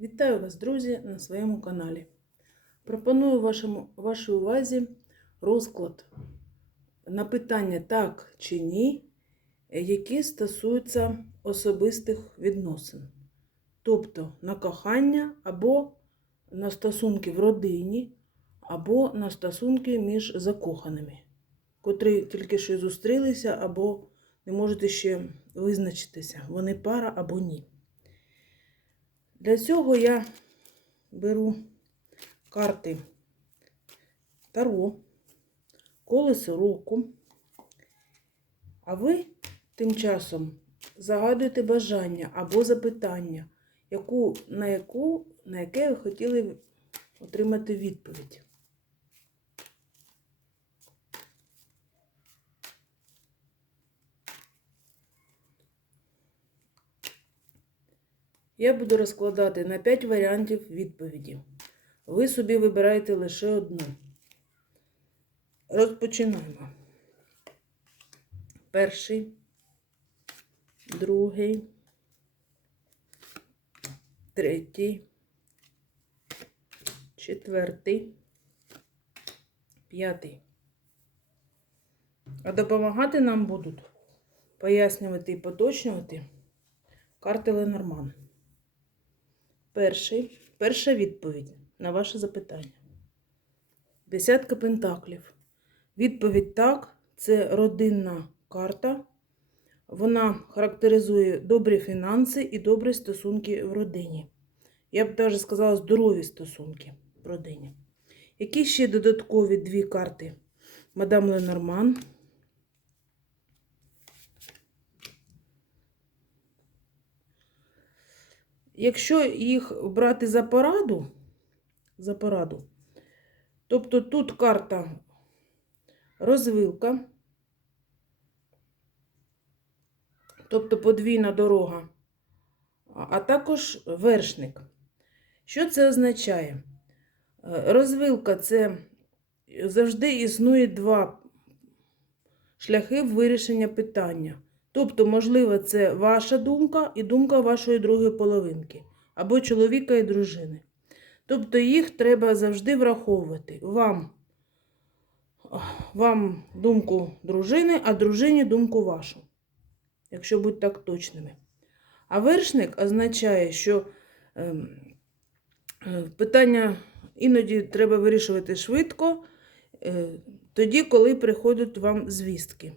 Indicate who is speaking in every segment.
Speaker 1: Вітаю вас, друзі, на своєму каналі. Пропоную вашому, вашій увазі розклад на питання так чи ні, які стосуються особистих відносин. Тобто на кохання або на стосунки в родині, або на стосунки між закоханими, котрі тільки що зустрілися, або не можете ще визначитися, вони пара або ні. Для цього я беру карти Таро, колесо року, а ви тим часом загадуєте бажання або запитання, яку, на, яку, на яке ви хотіли отримати відповідь. Я буду розкладати на 5 варіантів відповіді. Ви собі вибираєте лише одну. Розпочинаємо. Перший, другий, третій, четвертий, п'ятий. А допомагати нам будуть пояснювати і поточнювати карти Ленорман. Перший, перша відповідь на ваше запитання. Десятка пентаклів. Відповідь так, це родинна карта. Вона характеризує добрі фінанси і добрі стосунки в родині. Я б навіть сказала здорові стосунки в родині. Які ще додаткові дві карти? Мадам Ленорман. Якщо їх брати за пораду, за пораду, тобто тут карта розвилка, тобто подвійна дорога, а також вершник. Що це означає? Е, Розвилка це завжди існує два шляхи вирішення питання. Тобто, можливо, це ваша думка і думка вашої другої половинки, або чоловіка і дружини. Тобто їх треба завжди враховувати. Вам, вам думку дружини, а дружині думку вашу, якщо бути так точними. А вершник означає, що ем, е, питання іноді треба вирішувати швидко, е, тоді, коли приходять вам звістки.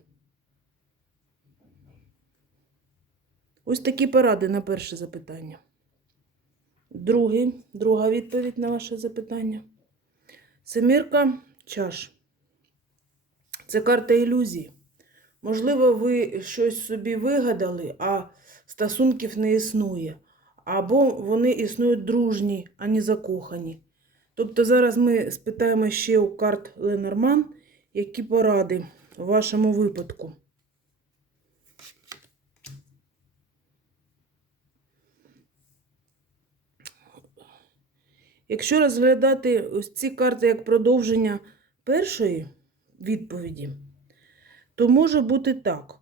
Speaker 1: Ось такі поради на перше запитання. Другий, друга відповідь на ваше запитання. Семірка чаш. Це карта ілюзії. Можливо, ви щось собі вигадали, а стосунків не існує. Або вони існують дружні, а не закохані. Тобто зараз ми спитаємо ще у карт Ленорман, які поради в вашому випадку. Якщо розглядати ось ці карти як продовження першої відповіді, то може бути так.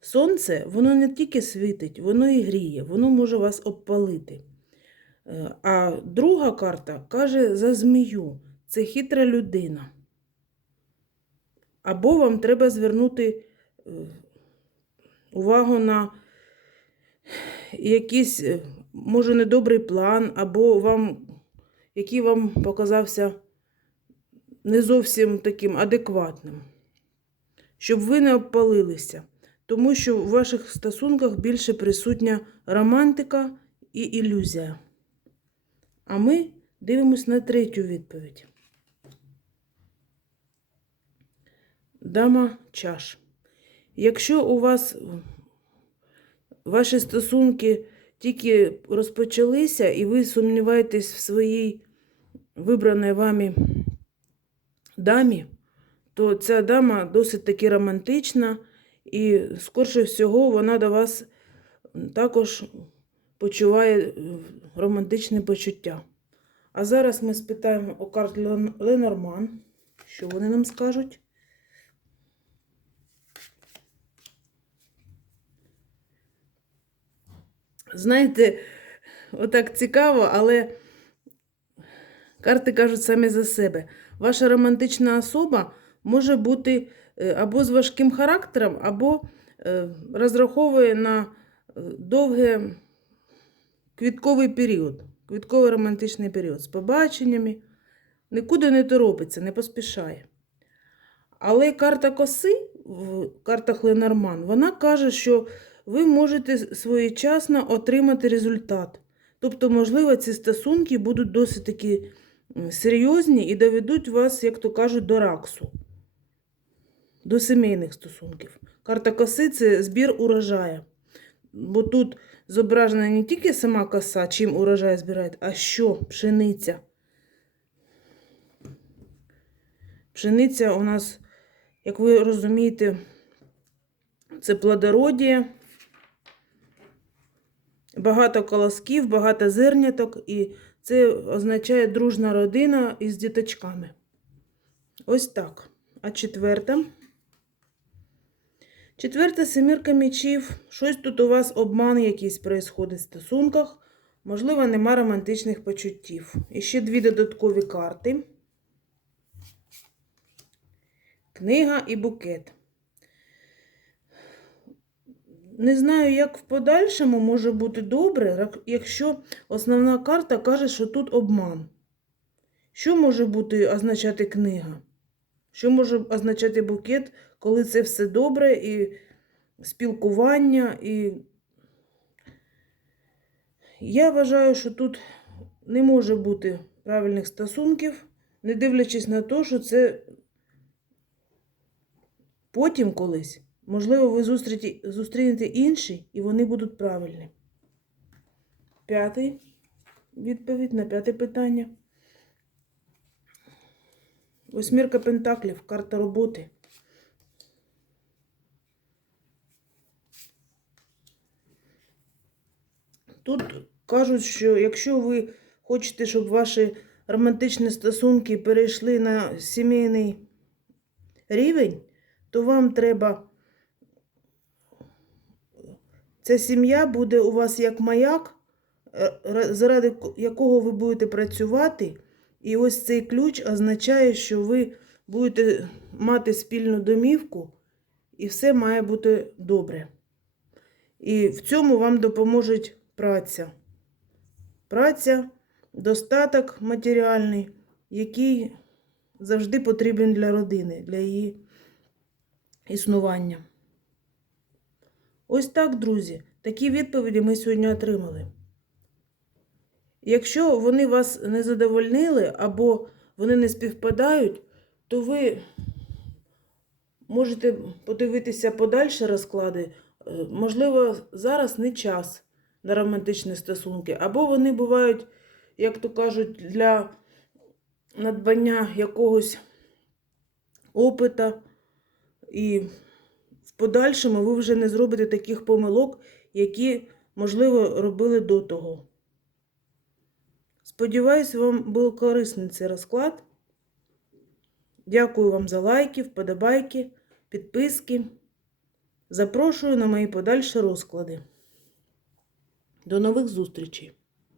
Speaker 1: Сонце, воно не тільки світить, воно і гріє, воно може вас обпалити. Е, А друга карта каже за змію. Це хитра людина. Або вам треба звернути е, увагу на якийсь, е, може, недобрий план, або вам який вам показався не зовсім таким адекватним, щоб ви не обпалилися, тому що в ваших стосунках більше присутня романтика і ілюзія. А ми дивимось на третю відповідь. Дама чаш. Якщо у вас ваші стосунки тільки розпочалися, і ви сумніваєтесь в своїй вибраній вами дамі, то ця дама досить таки романтична, і, скорше всього, вона до вас також почуває е, романтичне почуття. А зараз ми спитаємо у карт Ленорман, що вони нам скажуть. Знаєте, отак цікаво, але карти кажуть самі за себе. Ваша романтична особа може бути е, або з важким характером, або е, розраховує на е, довге квітковий період, квітковий романтичний період з побаченнями. Нікуди не торопиться, не поспішає. Але карта коси в картах Ленорман, вона каже, що ви можете своєчасно отримати результат. Тобто, можливо, ці стосунки будуть досить такі серйозні і доведуть вас, як то кажуть, до раксу, до сімейних стосунків. Карта коси це збір урожаю. Бо тут зображена не тільки сама коса, чим урожай збирають, а що? Пшениця. Пшениця у нас, як ви розумієте, це плодородія, багато колосків, багато зерняток, і це означає дружна родина із діточками. Ось так. А четверта. Четверта семірка мечів. Щось тут у вас обман якийсь происходить в стосунках. Можливо, нема романтичних почуттів. І ще дві додаткові карти. Книга і букет. Не знаю, як в подальшому може бути добре, якщо основна карта каже, що тут обман. Що може бути означати книга? Що може означати букет, коли це все добре і спілкування, і я вважаю, що тут не може бути правильних стосунків, не дивлячись на те, що це потім колись. Можливо, ви зустрінете інші, і вони будуть правильні. П'ятий відповідь на п'яте питання. Восьмірка пентаклів, карта роботи. Тут кажуть, що якщо ви хочете, щоб ваші романтичні стосунки перейшли на сімейний рівень, то вам треба. Ця сім'я буде у вас як маяк, е, заради якого ви будете працювати. І ось цей ключ означає, що ви будете мати спільну домівку, і все має бути добре. І в цьому вам допоможе праця. Праця, достаток матеріальний, який завжди потрібен для родини, для її існування. Ось так, друзі, такі відповіді ми сьогодні отримали. Якщо вони вас не задовольнили або вони не співпадають, то ви можете подивитися подальші розклади. Е, Можливо, зараз не час на романтичні стосунки, або вони бувають, як то кажуть, для надбання якогось опита, і подальшому ви вже не зробите таких помилок, які, можливо, робили до того. Сподіваюсь, вам був корисний цей розклад. Дякую вам за лайки, вподобайки, підписки. Запрошую на мої подальші розклади. До нових зустрічей!